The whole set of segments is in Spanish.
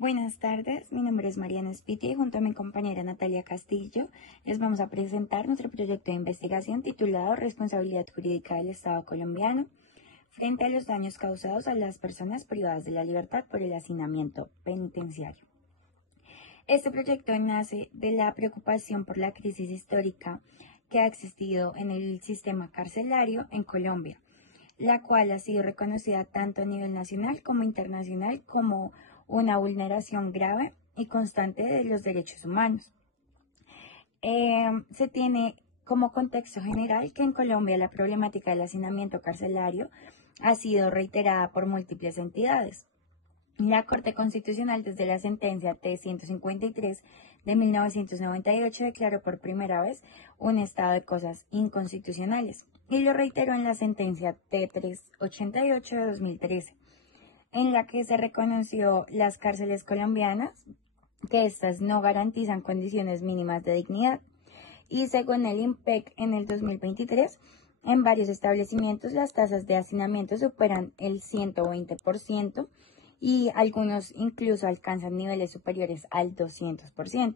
Buenas tardes, mi nombre es Mariana Spiti y junto a mi compañera Natalia Castillo les vamos a presentar nuestro proyecto de investigación titulado Responsabilidad Jurídica del Estado Colombiano frente a los daños causados a las personas privadas de la libertad por el hacinamiento penitenciario. Este proyecto nace de la preocupación por la crisis histórica que ha existido en el sistema carcelario en Colombia, la cual ha sido reconocida tanto a nivel nacional como internacional como una vulneración grave y constante de los derechos humanos. Se tiene como contexto general que en Colombia la problemática del hacinamiento carcelario ha sido reiterada por múltiples entidades. La Corte Constitucional, desde la sentencia T-153 de 1998, declaró por primera vez un estado de cosas inconstitucionales y lo reiteró en la sentencia T-388 de 2013, en la que se reconoció las cárceles colombianas, que éstas no garantizan condiciones mínimas de dignidad. Y según el IMPEC, en el 2023, en varios establecimientos las tasas de hacinamiento superan el 120% y algunos incluso alcanzan niveles superiores al 200%.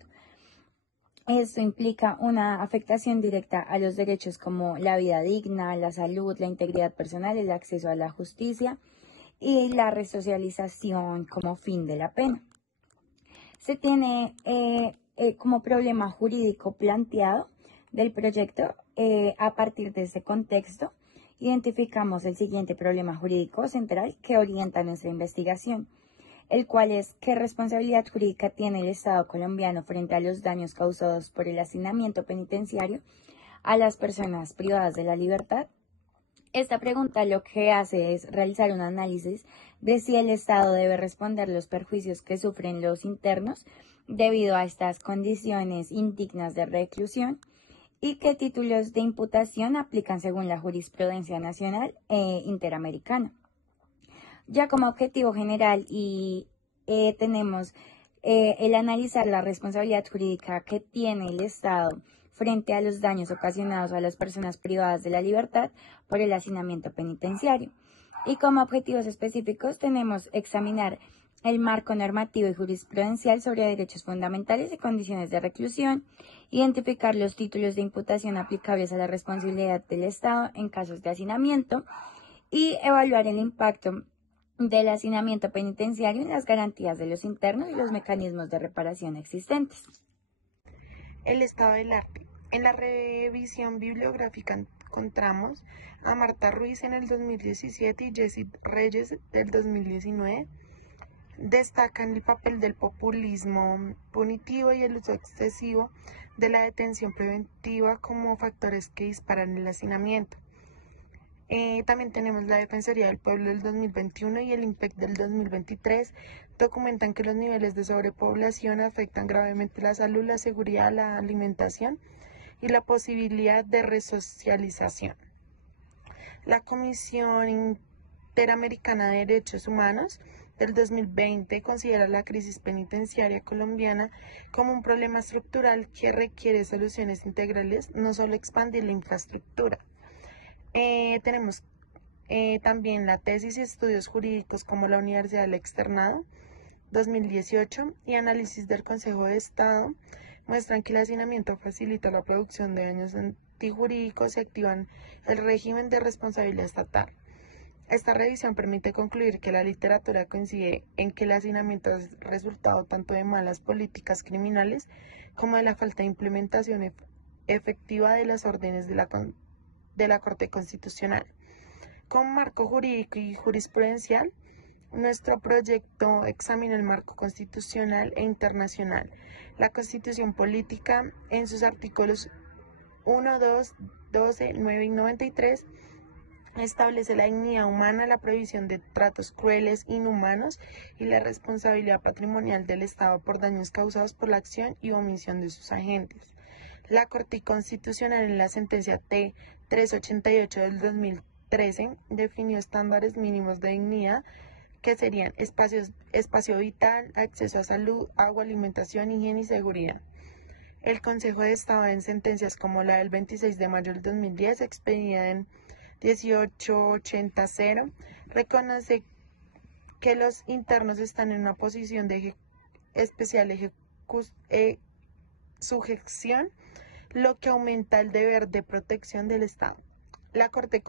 Esto implica una afectación directa a los derechos como la vida digna, la salud, la integridad personal, el acceso a la justicia y la resocialización como fin de la pena. Se tiene como problema jurídico planteado del proyecto. A partir de ese contexto, identificamos el siguiente problema jurídico central que orienta nuestra investigación, el cual es: ¿qué responsabilidad jurídica tiene el Estado colombiano frente a los daños causados por el hacinamiento penitenciario a las personas privadas de la libertad? Esta pregunta lo que hace es realizar un análisis de si el Estado debe responder los perjuicios que sufren los internos debido a estas condiciones indignas de reclusión y qué títulos de imputación aplican según la jurisprudencia nacional e interamericana. Ya como objetivo general tenemos el analizar la responsabilidad jurídica que tiene el Estado frente a los daños ocasionados a las personas privadas de la libertad por el hacinamiento penitenciario. Y como objetivos específicos tenemos examinar el marco normativo y jurisprudencial sobre derechos fundamentales y condiciones de reclusión, identificar los títulos de imputación aplicables a la responsabilidad del Estado en casos de hacinamiento y evaluar el impacto del hacinamiento penitenciario en las garantías de los internos y los mecanismos de reparación existentes. El estado del arte. En la revisión bibliográfica encontramos a Marta Ruiz en el 2017 y Jessie Reyes del 2019. Destacan el papel del populismo punitivo y el uso excesivo de la detención preventiva como factores que disparan el hacinamiento. También tenemos la Defensoría del Pueblo del 2021 y el IMPEC del 2023. Documentan que los niveles de sobrepoblación afectan gravemente la salud, la seguridad, la alimentación y la posibilidad de resocialización. La Comisión Interamericana de Derechos Humanos del 2020 considera la crisis penitenciaria colombiana como un problema estructural que requiere soluciones integrales, no solo expandir la infraestructura. Tenemos también la tesis y estudios jurídicos como la Universidad del Externado 2018 y análisis del Consejo de Estado muestran que el hacinamiento facilita la producción de daños antijurídicos y activan el régimen de responsabilidad estatal. Esta revisión permite concluir que la literatura coincide en que el hacinamiento es resultado tanto de malas políticas criminales como de la falta de implementación efectiva de las órdenes de la Corte Constitucional. Con marco jurídico y jurisprudencial, nuestro proyecto examina el marco constitucional e internacional. La Constitución Política, en sus artículos 1, 2, 12, 9 y 93, establece la dignidad humana, la prohibición de tratos crueles, inhumanos y la responsabilidad patrimonial del Estado por daños causados por la acción y omisión de sus agentes. La Corte Constitucional, en la sentencia T-388 del 2013, definió estándares mínimos de dignidad que serían espacio vital, acceso a salud, agua, alimentación, higiene y seguridad. El Consejo de Estado, en sentencias como la del 26 de mayo del 2010, expedida en 1880, reconoce que los internos están en una posición de especial sujeción, lo que aumenta el deber de protección del Estado. La Corte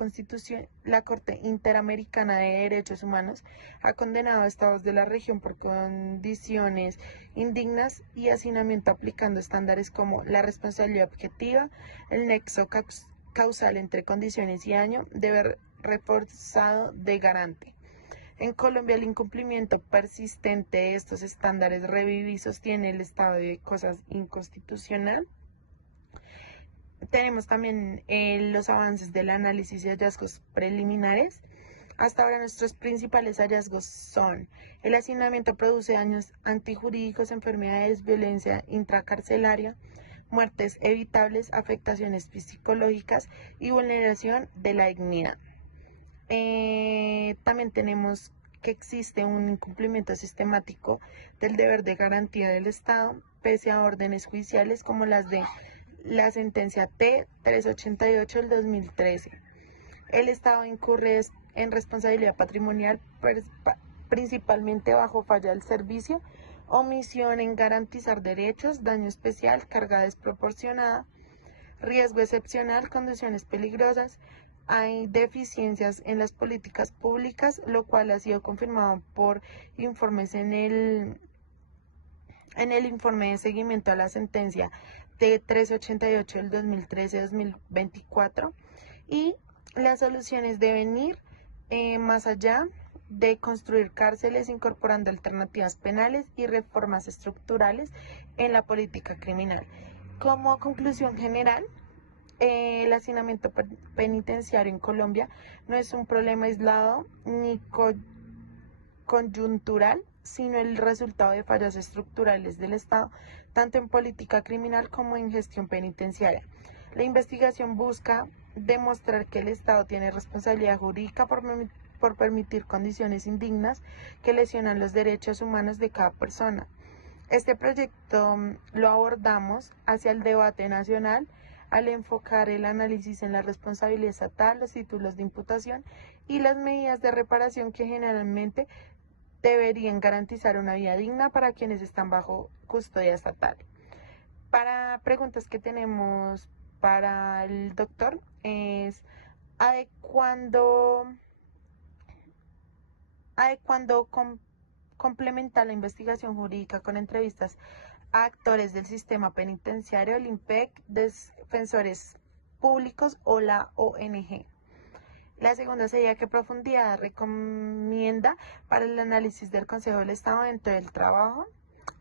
Interamericana de Derechos Humanos ha condenado a estados de la región por condiciones indignas y hacinamiento, aplicando estándares como la responsabilidad objetiva, el nexo causal entre condiciones y daño, deber reforzado de garante. En Colombia, el incumplimiento persistente de estos estándares revive y sostiene el estado de cosas inconstitucional. Tenemos también los avances del análisis y hallazgos preliminares. Hasta ahora nuestros principales hallazgos son: el hacinamiento produce daños antijurídicos, enfermedades, violencia intracarcelaria, muertes evitables, afectaciones psicológicas y vulneración de la dignidad. También tenemos que existe un incumplimiento sistemático del deber de garantía del Estado, pese a órdenes judiciales como las de la sentencia T-388 del 2013. El Estado incurre en responsabilidad patrimonial principalmente bajo falla del servicio, omisión en garantizar derechos, daño especial, carga desproporcionada, riesgo excepcional, condiciones peligrosas. Hay deficiencias en las políticas públicas, lo cual ha sido confirmado por informes en el informe de seguimiento a la sentencia T-388 del 2013-2024, y las soluciones deben ir más allá de construir cárceles, incorporando alternativas penales y reformas estructurales en la política criminal. Como conclusión general, el hacinamiento penitenciario en Colombia no es un problema aislado ni coyuntural, sino el resultado de fallas estructurales del Estado, tanto en política criminal como en gestión penitenciaria. La investigación busca demostrar que el Estado tiene responsabilidad jurídica por permitir condiciones indignas que lesionan los derechos humanos de cada persona. Este proyecto lo abordamos hacia el debate nacional al enfocar el análisis en la responsabilidad estatal, los títulos de imputación y las medidas de reparación que generalmente deberían garantizar una vida digna para quienes están bajo custodia estatal. Para preguntas que tenemos para el doctor es: ¿cuándo complementar la investigación jurídica con entrevistas a actores del sistema penitenciario, el IMPEC, defensores públicos o la ONG? La segunda sería: ¿qué profundidad recomienda para el análisis del Consejo del Estado dentro del trabajo?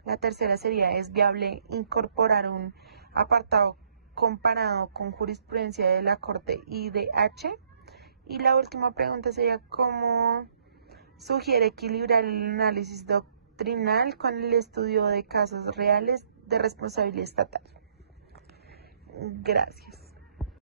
La tercera sería: ¿es viable incorporar un apartado comparado con jurisprudencia de la Corte IDH? Y la última pregunta sería: ¿cómo sugiere equilibrar el análisis doctrinal con el estudio de casos reales de responsabilidad estatal? Gracias.